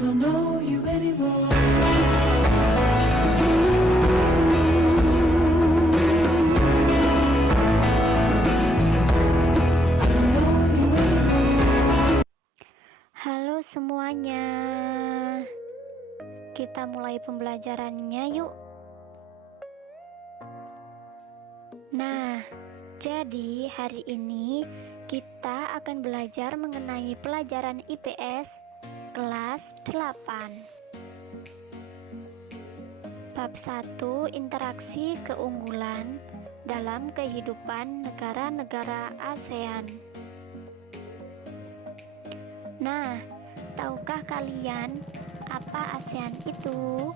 don't know you anymore. Halo semuanya, kita mulai pembelajarannya yuk. Nah, jadi hari ini kita akan belajar mengenai pelajaran IPS kelas 8. Bab 1, interaksi keunggulan dalam kehidupan negara-negara ASEAN. Nah, tahukah kalian apa ASEAN itu?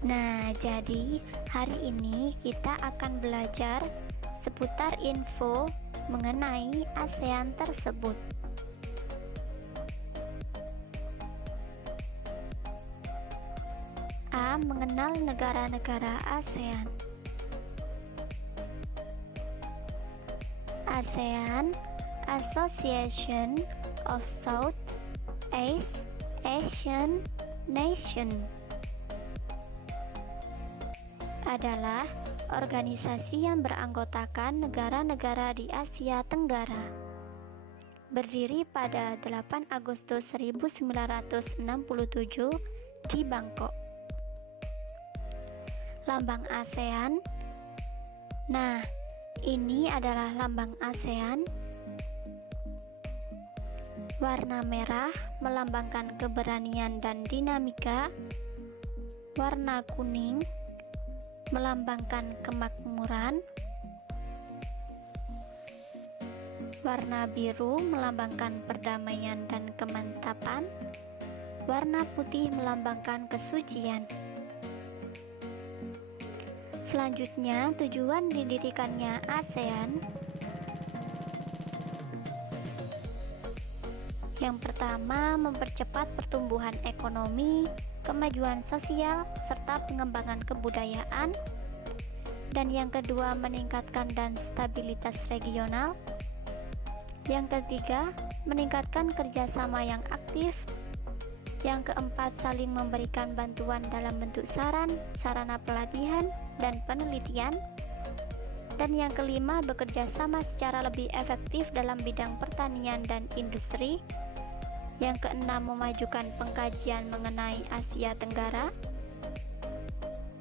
Nah, jadi hari ini kita akan belajar seputar info mengenai ASEAN tersebut. A. Mengenal negara-negara ASEAN. ASEAN, Association of South East Asian Nations, adalah organisasi yang beranggotakan negara-negara di Asia Tenggara. Berdiri pada 8 Agustus 1967 di Bangkok. Lambang ASEAN. Nah, ini adalah lambang ASEAN. Warna merah melambangkan keberanian dan dinamika. Warna kuning melambangkan kemakmuran. Warna biru melambangkan perdamaian dan kemantapan. Warna putih melambangkan kesucian. Selanjutnya, tujuan didirikannya ASEAN. Yang pertama, mempercepat pertumbuhan ekonomi, kemajuan sosial, serta pengembangan kebudayaan. Dan yang kedua, meningkatkan dan stabilitas regional. Yang ketiga, meningkatkan kerjasama yang aktif. Yang keempat, saling memberikan bantuan dalam bentuk saran, sarana pelatihan, dan penelitian. Dan yang kelima, bekerja sama secara lebih efektif dalam bidang pertanian dan industri. Yang keenam, memajukan pengkajian mengenai Asia Tenggara.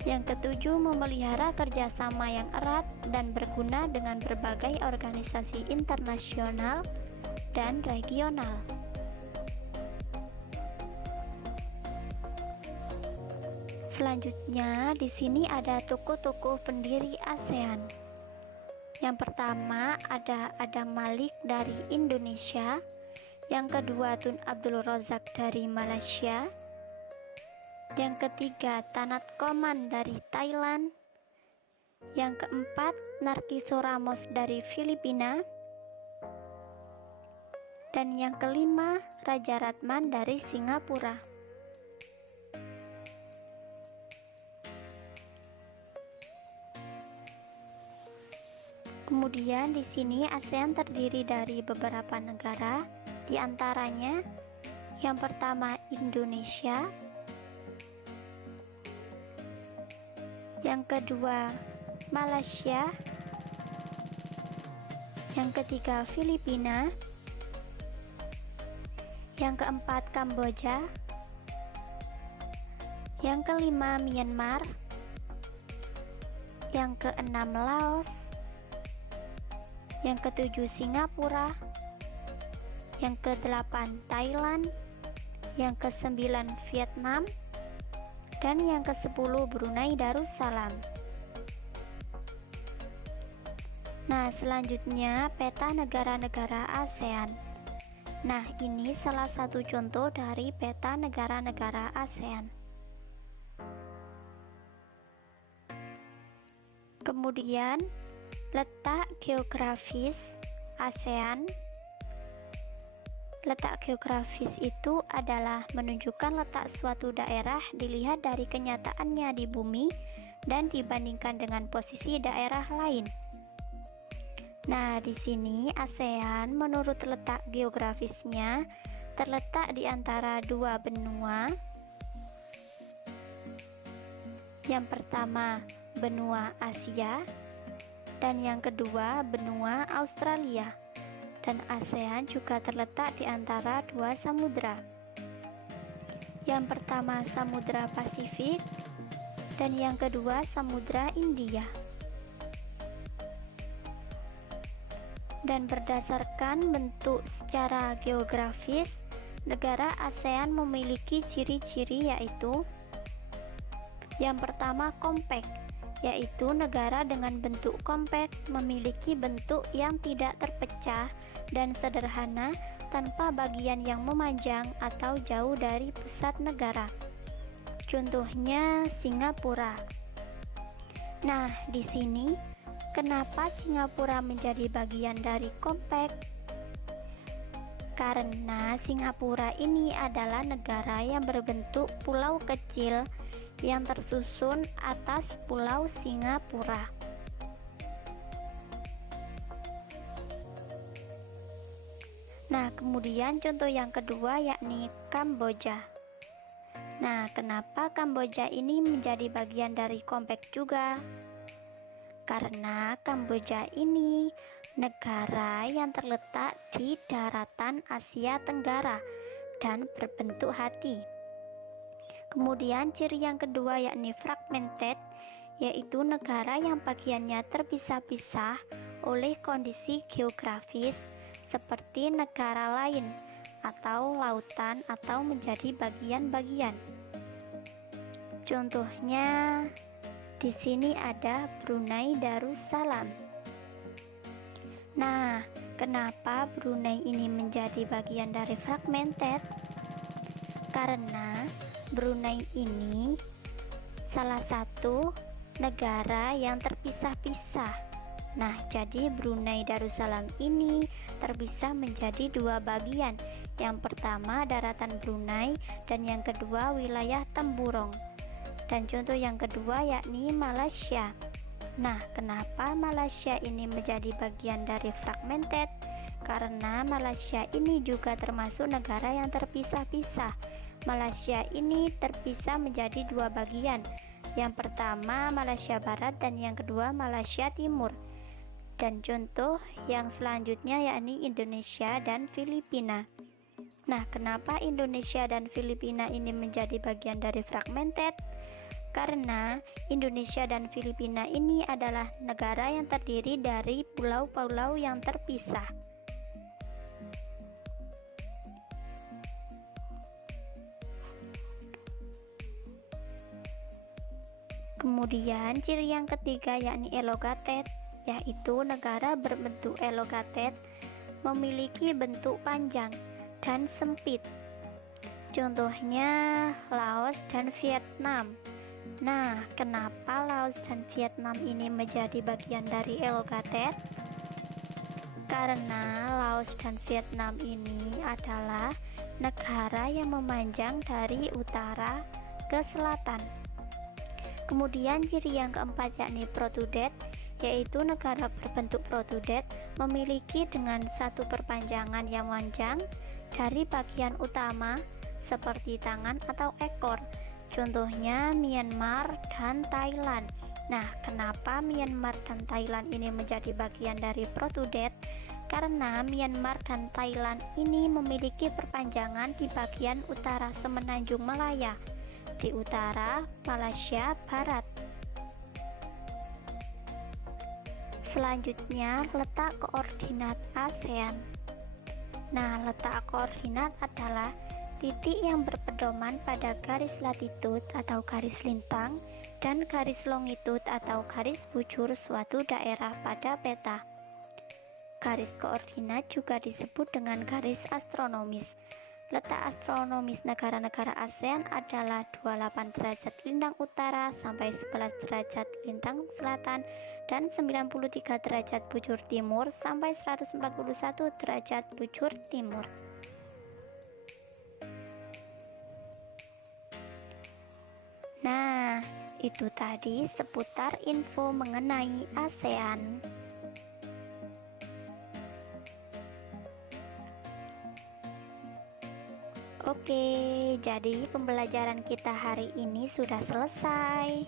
Yang ketujuh, memelihara kerjasama yang erat dan berguna dengan berbagai organisasi internasional dan regional. Selanjutnya, di sini ada tokoh-tokoh pendiri ASEAN. Yang pertama ada Adam Malik dari Indonesia. Yang kedua, Tun Abdul Razak dari Malaysia. Yang ketiga, Tanat Koman dari Thailand. Yang keempat, Narkiso Ramos dari Filipina. Dan yang kelima, Raja Ratman dari Singapura. Kemudian di sini ASEAN terdiri dari beberapa negara, di antaranya yang pertama Indonesia, yang kedua Malaysia, yang ketiga Filipina, yang keempat Kamboja, yang kelima Myanmar, yang keenam Laos, yang ketujuh Singapura, yang kedelapan Thailand, yang kesembilan Vietnam, dan yang kesepuluh Brunei Darussalam. Nah, selanjutnya peta negara-negara ASEAN. Nah, ini salah satu contoh dari peta negara-negara ASEAN. Kemudian, letak geografis ASEAN. Letak geografis itu adalah menunjukkan letak suatu daerah dilihat dari kenyataannya di bumi dan dibandingkan dengan posisi daerah lain. Nah, di sini ASEAN menurut letak geografisnya terletak di antara dua benua. Yang pertama, benua Asia, dan yang kedua, benua Australia. Dan ASEAN juga terletak di antara dua samudra. Yang pertama, Samudra Pasifik, dan yang kedua, Samudra India. Dan berdasarkan bentuk secara geografis, negara ASEAN memiliki ciri-ciri yaitu: yang pertama, kompak, yaitu negara dengan bentuk kompak memiliki bentuk yang tidak terpecah dan sederhana tanpa bagian yang memanjang atau jauh dari pusat negara. Contohnya Singapura. Nah, di sini kenapa Singapura menjadi bagian dari kompak? Karena Singapura ini adalah negara yang berbentuk pulau kecil yang tersusun atas Pulau Singapura. Nah, kemudian contoh yang kedua yakni Kamboja. Nah, kenapa Kamboja ini menjadi bagian dari kompak juga? Karena Kamboja ini negara yang terletak di daratan Asia Tenggara dan berbentuk hati. Kemudian ciri yang kedua yakni fragmented, yaitu negara yang bagiannya terpisah-pisah oleh kondisi geografis seperti negara lain atau lautan atau menjadi bagian-bagian. Contohnya di sini ada Brunei Darussalam. Nah, kenapa Brunei ini menjadi bagian dari fragmented? Karena Brunei ini salah satu negara yang terpisah-pisah. Nah, jadi Brunei Darussalam ini terpisah menjadi dua bagian. Yang pertama daratan Brunei dan yang kedua wilayah Temburong. Dan contoh yang kedua yakni Malaysia. Nah, kenapa Malaysia ini menjadi bagian dari fragmented? Karena Malaysia ini juga termasuk negara yang terpisah-pisah. Malaysia ini terpisah menjadi dua bagian. Yang pertama Malaysia Barat dan yang kedua Malaysia Timur. Dan contoh yang selanjutnya yakni Indonesia dan Filipina. Nah, kenapa Indonesia dan Filipina ini menjadi bagian dari fragmented? Karena Indonesia dan Filipina ini adalah negara yang terdiri dari pulau-pulau yang terpisah. Kemudian ciri yang ketiga yakni elongated, yaitu negara berbentuk elongated memiliki bentuk panjang dan sempit. Contohnya Laos dan Vietnam. Nah, kenapa Laos dan Vietnam ini menjadi bagian dari elongated? Karena Laos dan Vietnam ini adalah negara yang memanjang dari utara ke selatan. Kemudian ciri yang keempat yakni protrudet, yaitu negara berbentuk protrudet memiliki dengan satu perpanjangan yang panjang dari bagian utama seperti tangan atau ekor. Contohnya Myanmar dan Thailand. Nah, kenapa Myanmar dan Thailand ini menjadi bagian dari protrudet? Karena Myanmar dan Thailand ini memiliki perpanjangan di bagian utara semenanjung Malaya, di utara Malaysia Barat. Selanjutnya, letak koordinat ASEAN. Nah, letak koordinat adalah titik yang berpedoman pada garis latitude atau garis lintang dan garis longitude atau garis bujur suatu daerah pada peta. Garis koordinat juga disebut dengan garis astronomis. Letak astronomis negara-negara ASEAN adalah 28 derajat lintang utara sampai 11 derajat lintang selatan dan 93 derajat bujur timur sampai 141 derajat bujur timur. Nah, itu tadi seputar info mengenai ASEAN. Oke, jadi pembelajaran kita hari ini sudah selesai.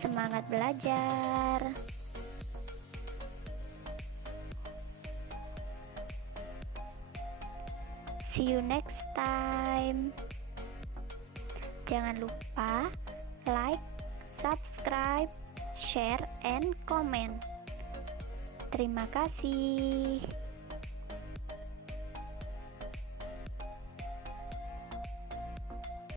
Semangat belajar. See you next time. Jangan lupa like, subscribe, share, and comment. Terima kasih.